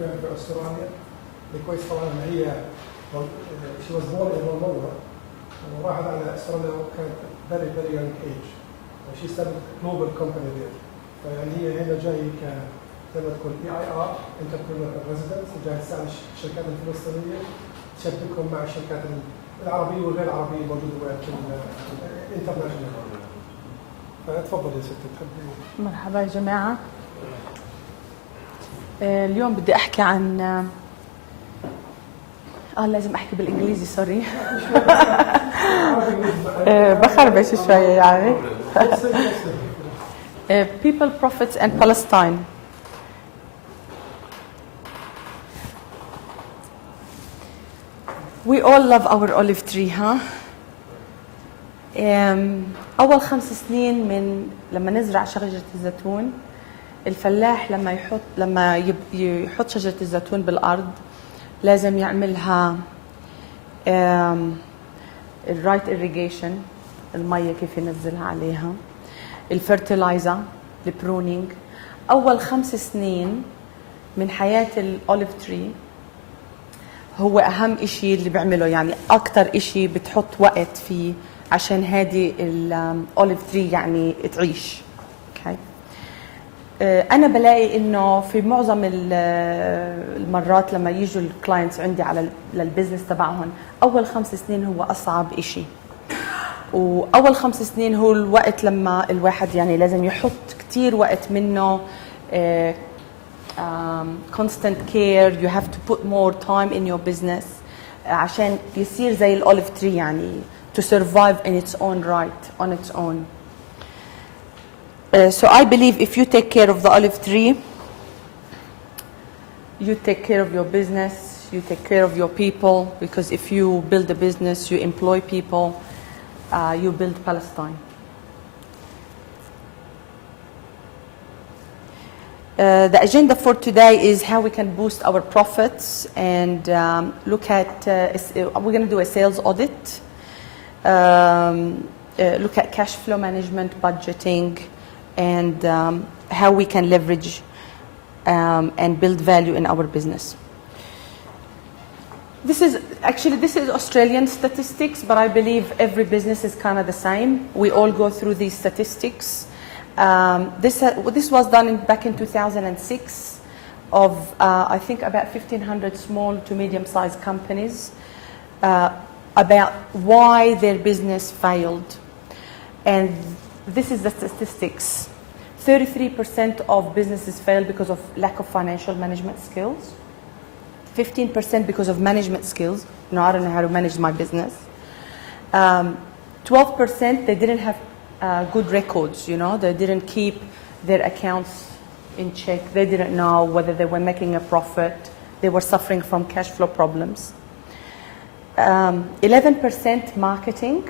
firm في أستراليا اللي كويس طبعا إن هي she was born in Moldova وراحت على أستراليا وكانت very young age. She started global company there. فيعني هي هنا جاي زي ما تقول EIR Entrepreneur Residence جاي تساعد الشركات الفلسطينية تشبكهم مع الشركات العربية والغير العربية الموجودة في الانترناشونال. فتفضل يا ستي تحبي. مرحبا يا جماعة. اليوم بدي أحكي عن لازم أحكي بالإنجليزي سوري. بخربش شوية يعني. People, Prophets and Palestine. We all love our olive tree, huh? أول 5 سنين من لما نزرع شجرة الزيتون الفلاح لما يحط شجرة الزيتون بالأرض لازم يعملها الرايت irrigation المية كيف ينزلها عليها الفرتلايزر البرونينج. أول 5 سنين من حياة الأوليف تري هو أهم إشي اللي بيعمله، يعني أكتر إشي بتحط وقت فيه عشان هذه الأوليف تري يعني تعيش. okay. أنا بلاقي إنه في معظم المرات لما يجوا الكلاينتس عندي على للبزنس تبعهم أول 5 سنين هو أصعب إشي، وأول 5 سنين هو الوقت لما الواحد يعني لازم يحط كتير وقت منه constant care. You have to put more time in your business عشان يصير زي الأوليف تري يعني to survive in its own right on its own. So I believe if you take care of the olive tree, you take care of your business, you take care of your people, because if you build a business, you employ people, you build Palestine. The agenda for today is how we can boost our profits and look at, we're going to do a sales audit, look at cash flow management, budgeting, and how we can leverage and build value in our business. This is Australian statistics, but I believe every business is kind of the same. We all go through these statistics. This was done back in 2006 of I think about 1,500 small to medium-sized companies about why their business failed. And this is the statistics. 33% of businesses fail because of lack of financial management skills. 15% because of management skills. No, I don't know how to manage my business. 12% they didn't have good records, you know. They didn't keep their accounts in check. They didn't know whether they were making a profit. They were suffering from cash flow problems. 11% marketing.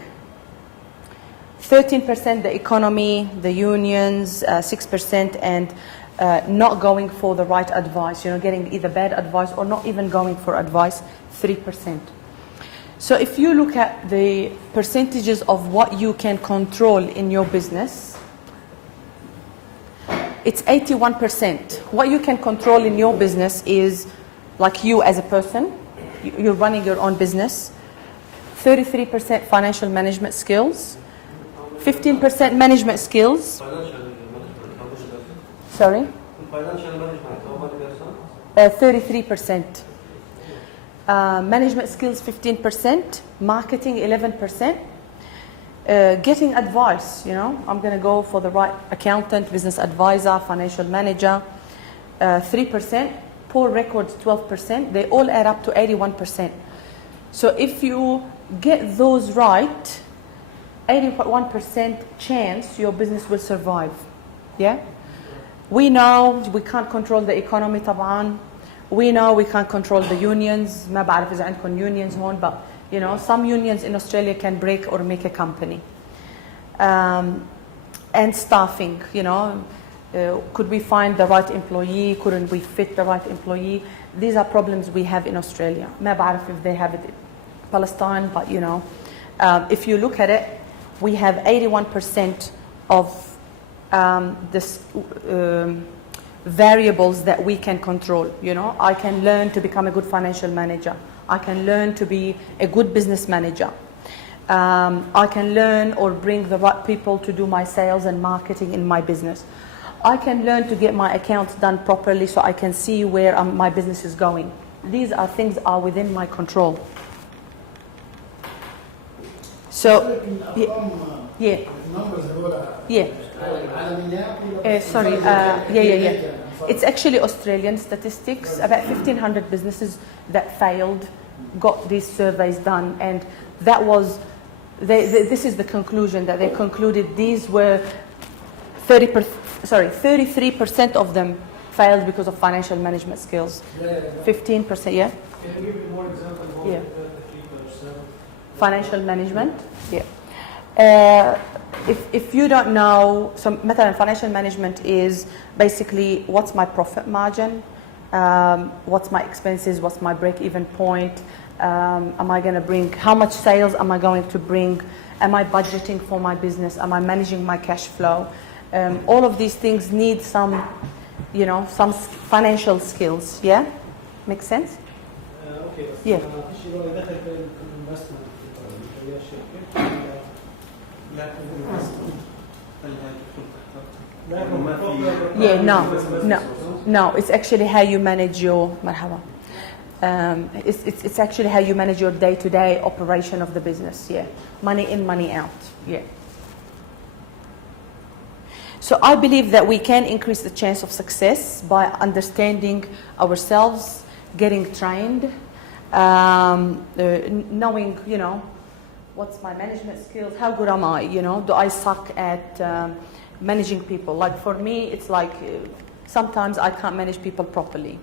13% the economy, the unions, 6%, and not going for the right advice, you know, getting either bad advice or not even going for advice, 3%. So if you look at the percentages of what you can control in your business, it's 81%. What you can control in your business is like you as a person, you're running your own business, 33% financial management skills, 15% management skills. Sorry? Financial management, how much percent? 33%. Management skills 15%, marketing 11%. Getting advice, you know, I'm going to go for the right accountant, business advisor, financial manager, 3%. Poor records 12%. They all add up to 81%. So if you get those right, 81% chance your business will survive. Yeah? We know we can't control the economy طبعا. We know we can't control the unions. ما بعرف إذا عندكم unions هون, but you know, some unions in Australia can break or make a company. And staffing, you know, could we find the right employee? Couldn't we fit the right employee? These are problems we have in Australia. ما بعرف if they have it in Palestine, but you know, if you look at it, we have 81% of this variables that we can control. You know, I can learn to become a good financial manager. I can learn to be a good business manager. I can learn or bring the right people to do my sales and marketing in my business. I can learn to get my accounts done properly so I can see where my business is going. These are things are within my control. So, yeah. Sorry, yeah. It's actually Australian statistics. About 1,500 businesses that failed got these surveys done, and that was, this is the conclusion that they concluded. These were 33% of them failed because of financial management skills. 15%, yeah. Can you give me more examples of Yeah. 33%? Financial management, yeah. If you don't know, so مثلا financial management is basically what's my profit margin, what's my expenses, what's my break-even point, am I going to bring, how much sales am I going to bring, am I budgeting for my business, am I managing my cash flow. All of these things need some, you know, some financial skills, yeah? Make sense? اوكي بس Yeah. ما فيش اللي هو يدخل في الانفستمنت في الشركه لكن الانفستمنت No, it's actually how you manage your مرحبا. It's actually how you manage your day-to-day operation of the business, yeah. Money in, money out, yeah. So I believe that we can increase the chance of success by understanding ourselves, getting trained, knowing, you know, what's my management skills, how good am I, you know, do I suck at managing people? Like for me, it's like sometimes I can't manage people properly,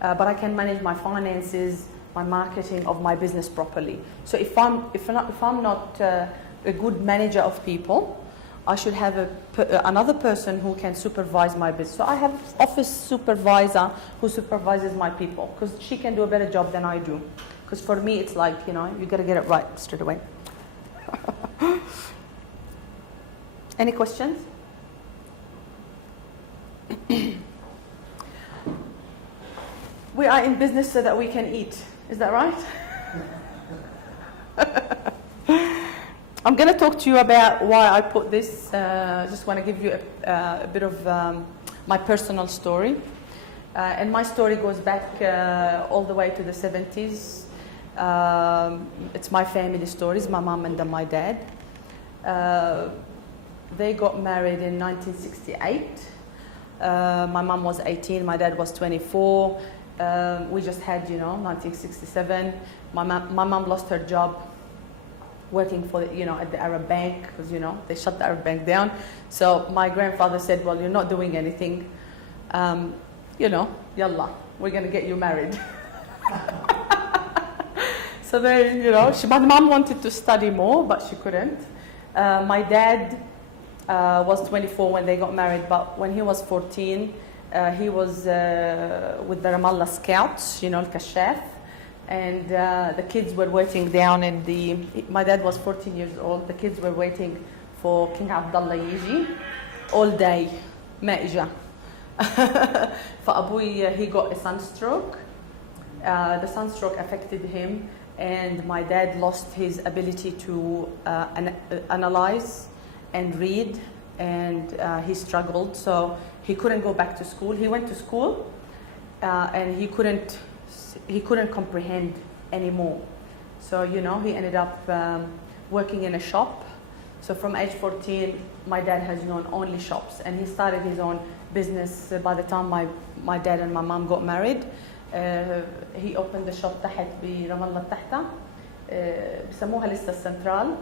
but I can manage my finances, my marketing of my business properly. So if I'm not a good manager of people, I should have another person who can supervise my business. So I have office supervisor who supervises my people because she can do a better job than I do. Because for me, it's like, you know, you got to get it right straight away. Any questions? We are in business so that we can eat. Is that right? I'm going to talk to you about why I put this. Just want to give you a bit of my personal story. And my story goes back all the way to the 70s. It's my family stories, my mom and then my dad. They got married in 1968. My mom was 18, my dad was 24. We just had, you know, 1967. My mom lost her job working for, you know, at the Arab Bank because, you know, they shut the Arab Bank down. So my grandfather said, well, you're not doing anything. You know, yalla, we're going to get you married. So then, you know, my mom wanted to study more, but she couldn't. My dad was 24 when they got married, but when he was 14, he was with the Ramallah Scouts, you know, Al-Kashaf. And the kids were waiting down in my dad was 14 years old. The kids were waiting for King Abdullah Yiji all day. ما إجا. فأبوي, he got a sunstroke. The sunstroke affected him, and my dad lost his ability to analyze and read, and he struggled. So he couldn't go back to school. He went to school, and he couldn't comprehend anymore. So, you know, he ended up working in a shop. So from age 14, my dad has known only shops, and he started his own business by the time my dad and my mom got married. He opened the shop تحت برام الله تحتها بسموها لسه السنترال.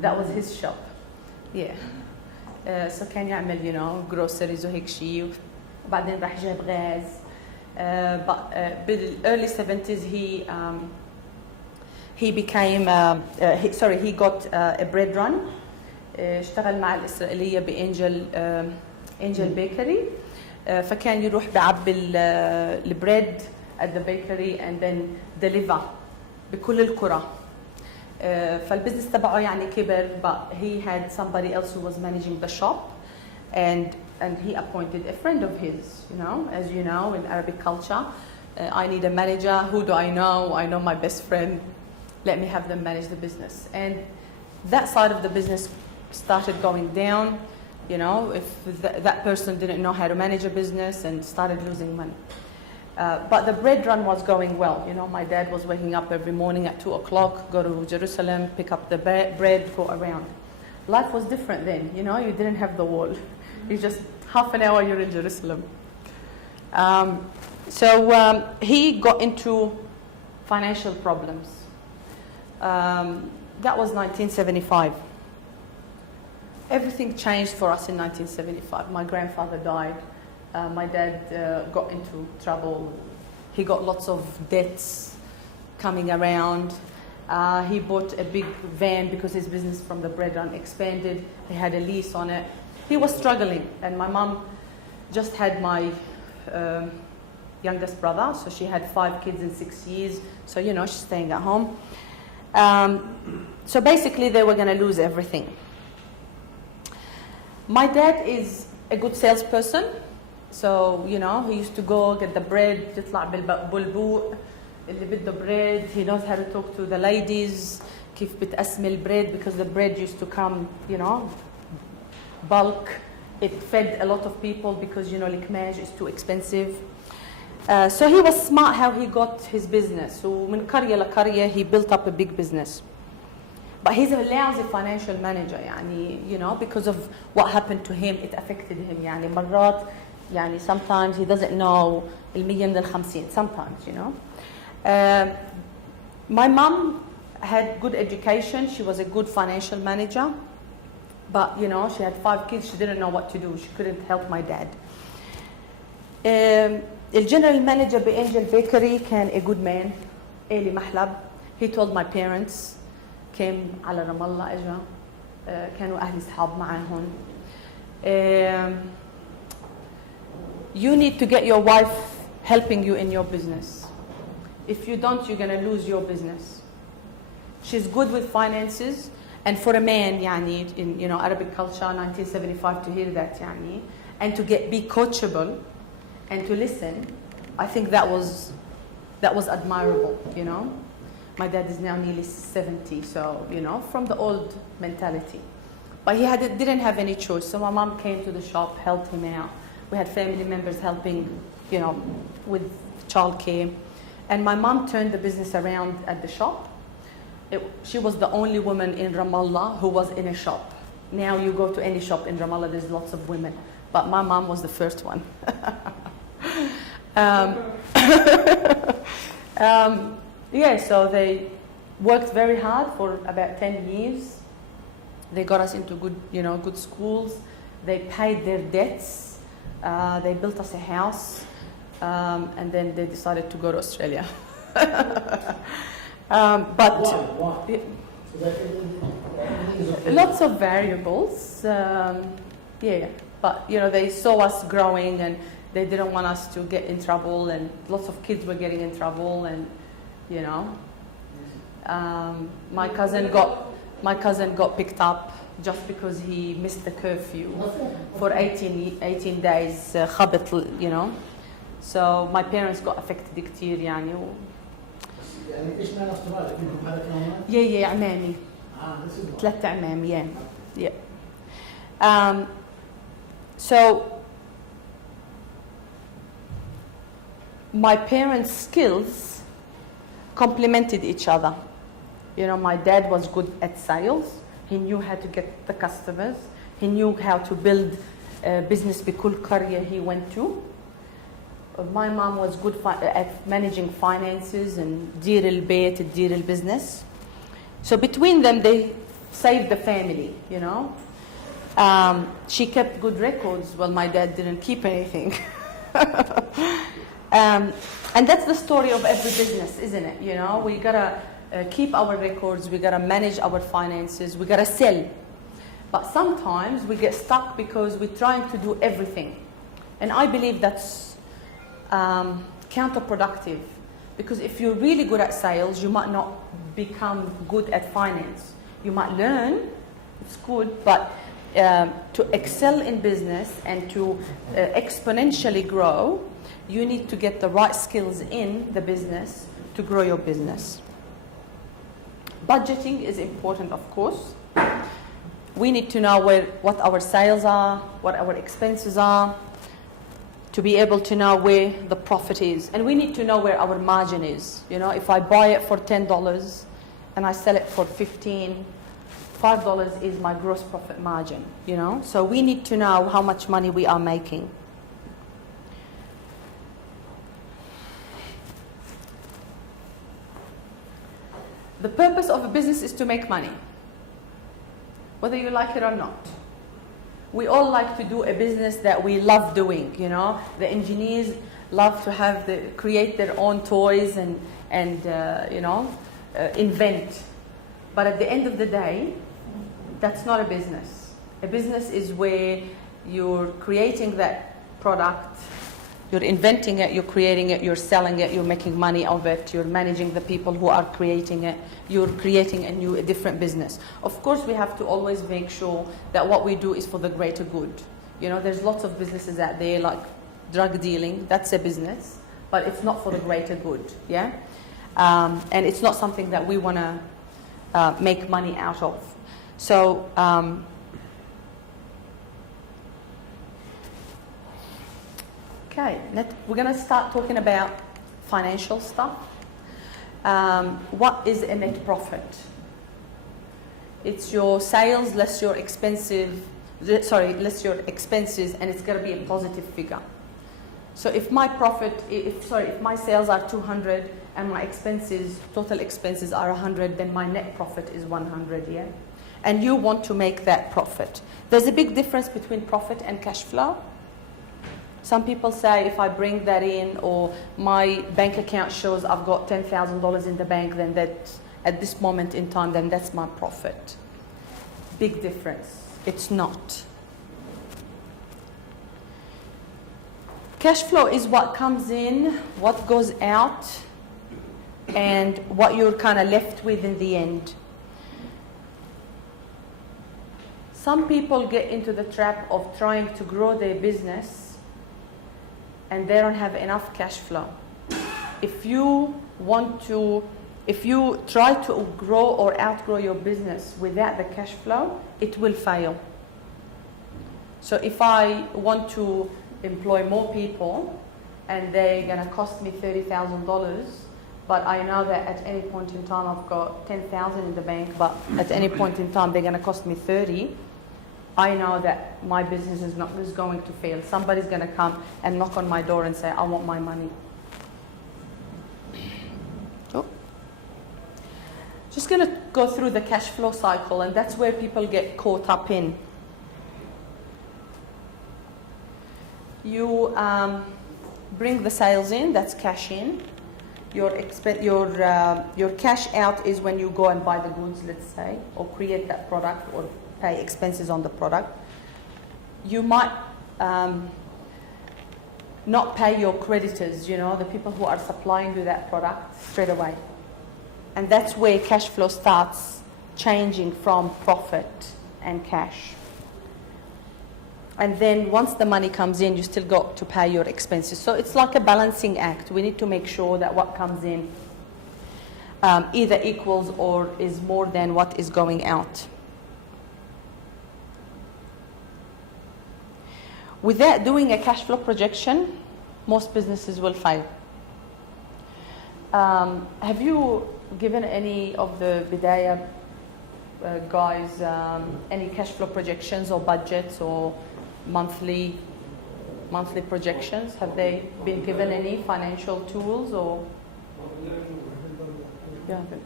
That was his shop. Yeah. So كان يعمل, you know, groceries وهيك شيء. وبعدين راح جاب غاز. But in the early 70s, he became, he got a bread run. اشتغل مع الإسرائيلية بإنجل بيكري. فكان يروح بعبي البريد at the bakery and then deliver بكل القرى. فالبزنس تبعه يعني كبر, but he had somebody else who was managing the shop, and and he appointed a friend of his, you know, as you know, in Arabic culture, I need a manager. Who do I know? I know my best friend. Let me have them manage the business. And that side of the business started going down, you know, if that person didn't know how to manage a business and started losing money. But the bread run was going well. You know, my dad was waking up every morning at 2 o'clock, go to Jerusalem, pick up the bread, go around. Life was different then, you know, you didn't have the wall. You just, half an hour you're in Jerusalem. So he got into financial problems. That was 1975. Everything changed for us in 1975. My grandfather died. My dad got into trouble. He got lots of debts coming around. He bought a big van because his business from the bread run expanded. He had a lease on it. He was struggling, and my mom just had my youngest brother, so she had 5 kids in 6 years. So, you know, she's staying at home. So basically, they were going to lose everything. My dad is a good salesperson. So, you know, he used to go get the bread, يطلع بالبلبوق اللي بده bread. He knows how to talk to the ladies, كيف بتقسم البريد, because the bread used to come, you know, bulk. It fed a lot of people because, you know, الكماج is too expensive. So he was smart how he got his business. So من قرية لقرية he built up a big business. But he's a lousy financial manager, يعني, you know, because of what happened to him, it affected him. يعني مرات, يعني sometimes he doesn't know المية من الخمسين, sometimes, you know. My mom had good education. She was a good financial manager. But, you know, she had 5 kids. She didn't know what to do. She couldn't help my dad. The general manager بأنجل Bakery كان a good man. إلي محلب. He told my parents. came على رام الله اجا. كانوا أهلي صحاب معاهم. You need to get your wife helping you in your business. If you don't, you're going to lose your business. She's good with finances, and for a man, يعني, in, you know, Arabic culture, 1975, to hear that, يعني, and to be coachable and to listen, I think that was admirable, you know. My dad is now nearly 70, so, you know, from the old mentality. But he didn't have any choice, so my mom came to the shop, helped him out. We had family members helping, you know, with childcare. And my mom turned the business around at the shop. She was the only woman in Ramallah who was in a shop. Now you go to any shop in Ramallah, there's lots of women. But my mom was the first one. Yeah, so they worked very hard for about 10 years. They got us into good, you know, good schools. They paid their debts. They built us a house. And then they decided to go to Australia. But Why? lots of variables. Yeah, but you know, they saw us growing and they didn't want us to get in trouble, and lots of kids were getting in trouble, and you know, my cousin got picked up just because he missed the curfew for 18 days. خبط, you know. So my parents got affected كتير يعني. يعني ايش معنى اختبارك؟ انتم بحالك نوما؟ Yeah, عمامي. this is 3 عمام, yeah. So my parents' skills complemented each other. You know, my dad was good at sales. He knew how to get the customers. He knew how to build a business بكل قرية he went to. My mom was good at managing finances and تدير البيت, تدير البزنس. So between them, they saved the family, you know. She kept good records. Well, my dad didn't keep anything. And that's the story of every business, isn't it? You know, we gotta keep our records, we gotta manage our finances, we gotta sell. But sometimes we get stuck because we're trying to do everything. And I believe that's counterproductive. Because if you're really good at sales, you might not become good at finance. You might learn, it's good, but to excel in business and to exponentially grow, you need to get the right skills in the business to grow your business. Budgeting is important, of course. We need to know what our sales are, what our expenses are, to be able to know where the profit is. And we need to know where our margin is. You know, if I buy it for $10 and I sell it for $15, $5 is my gross profit margin, you know? So we need to know how much money we are making. The purpose of a business is to make money, whether you like it or not. We all like to do a business that we love doing, you know. The engineers love to create their own toys and invent. But at the end of the day, that's not a business. A business is where you're creating that product, you're inventing it, you're creating it, you're selling it, you're making money of it, you're managing the people who are creating it, you're creating a different business. Of course, we have to always make sure that what we do is for the greater good. You know, there's lots of businesses out there like drug dealing, that's a business, but it's not for the greater good, yeah? And it's not something that we want to make money out of. So, okay, we're going to start talking about financial stuff. What is a net profit? It's your sales less your expenses, and it's going to be a positive figure. So if my sales are 200 and my total expenses are 100, then my net profit is 100, yeah? And you want to make that profit. There's a big difference between profit and cash flow. Some people say if I bring that in or my bank account shows I've got $10,000 in the bank, then that's, at this moment in time, then that's my profit. Big difference. It's not. Cash flow is what comes in, what goes out, and what you're kind of left with in the end. Some people get into the trap of trying to grow their business and they don't have enough cash flow. If you try to grow or outgrow your business without the cash flow, it will fail. So if I want to employ more people and they're going to cost me $30,000, but I know that at any point in time I've got $10,000 in the bank, but at any point in time they're going to cost me $30,000, I know that my business is going to fail. Somebody's going to come and knock on my door and say, I want my money. Oh. Just going to go through the cash flow cycle, and that's where people get caught up in. You bring the sales in, that's cash in. Your cash out is when you go and buy the goods, let's say, or create that product or pay expenses on the product. You might not pay your creditors, you know, the people who are supplying you that product straight away. And that's where cash flow starts changing from profit and cash. And then once the money comes in, you still got to pay your expenses. So it's like a balancing act. We need to make sure that what comes in either equals or is more than what is going out. Without doing a cash flow projection, most businesses will fail. Have you given any of the Bidaya guys any cash flow projections or budgets or monthly projections? Have they been given any financial tools or? Yeah, okay.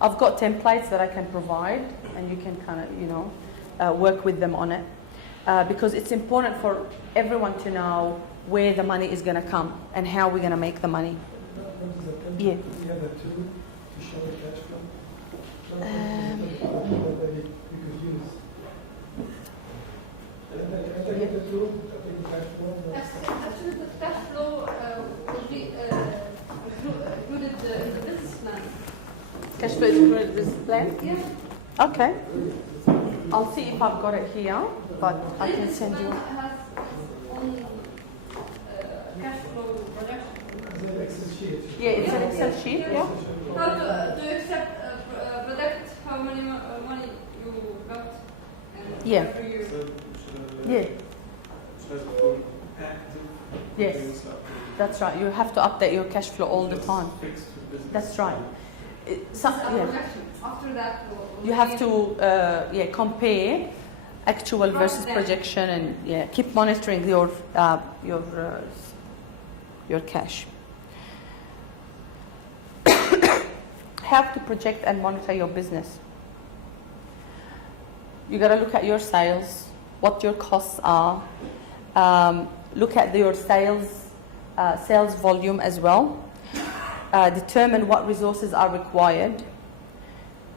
I've got templates that I can provide, and you can kind of, work with them on it. Because it's important for everyone to know where the money is going to come and how we're going to make the money. Yeah. You have a tool to show the cash flow? We could use. The tool, the cash flow. Actually, the cash flow will be included in the business plan. Cash flow is included in the business plan? Yeah. Okay. I'll see if I've got it here, but I can send you. Has own cash flow projection. It's an Excel sheet. Yeah, it's an Excel sheet, yeah. How do you accept predict how many money you got Yeah. every year? Yeah. Yes, that's right. You have to update your cash flow all the time. That's right. Yeah. Projection. After that, You have to compare actual versus projection, and keep monitoring your cash. Have to project and monitor your business. You got to look at your sales, what your costs are. Look at your sales volume as well. Determine what resources are required,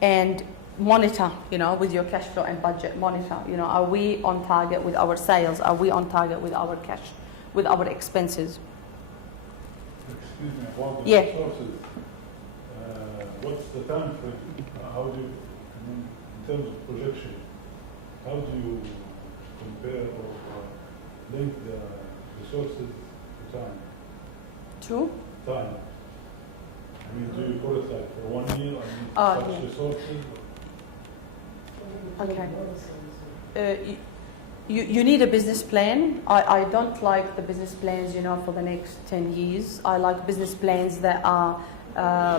and monitor, with your cash flow and budget. Monitor, are we on target with our sales? Are we on target with our cash, with our expenses? Excuse me, about the Yeah. resources. What's the time frame? How do you, in terms of projection, how do you compare or link the resources to time? True. Time. I mean, do you put it like for 1 year? Oh, Such yeah. resources? Okay. You need a business plan. I don't like the business plans, for the next 10 years. I like business plans that are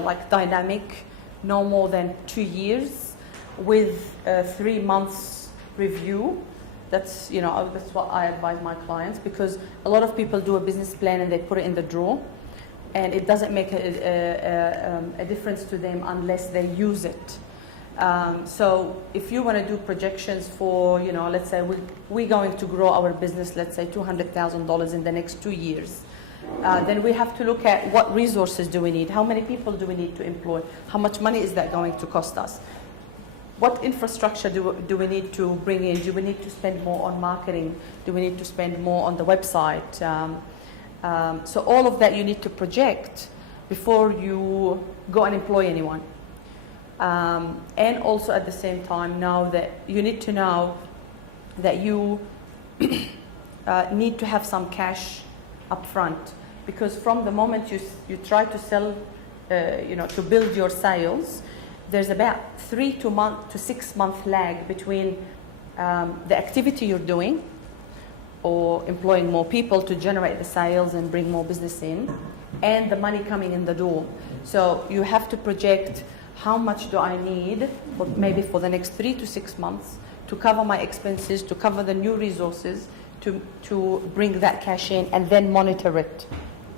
like dynamic, no more than 2 years, with 3 months review. That's what I advise my clients, because a lot of people do a business plan and they put it in the drawer, and it doesn't make a difference to them unless they use it. So if you want to do projections for, let's say we're going to grow our business, let's say $200,000 in the next 2 years, then we have to look at what resources do we need, how many people do we need to employ, how much money is that going to cost us, what infrastructure do we need to bring in, do we need to spend more on marketing, do we need to spend more on the website. So all of that you need to project before you go and employ anyone. And also at the same time, now that you need to know that you need to have some cash up front, because from the moment you try to sell, to build your sales, there's about 3 to 6 month lag between the activity you're doing, or employing more people to generate the sales and bring more business in, and the money coming in the door. So you have to project, how much do I need maybe for the next 3 to 6 months to cover my expenses, to cover the new resources, to bring that cash in, and then monitor it.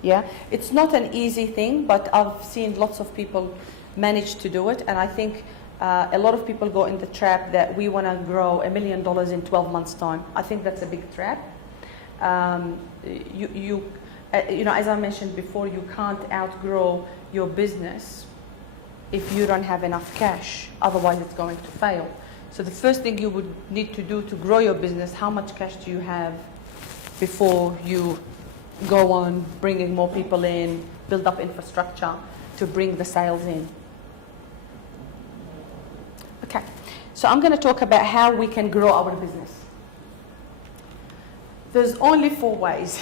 Yeah, it's not an easy thing, but I've seen lots of people manage to do it, and I think a lot of people go in the trap that we want to grow $1 million in 12 months' time. I think that's a big trap. As I mentioned before, you can't outgrow your business if you don't have enough cash. Otherwise, it's going to fail. So the first thing you would need to do to grow your business, how much cash do you have before you go on bringing more people in, build up infrastructure to bring the sales in. Okay, so I'm going to talk about how we can grow our business. There's only 4 ways.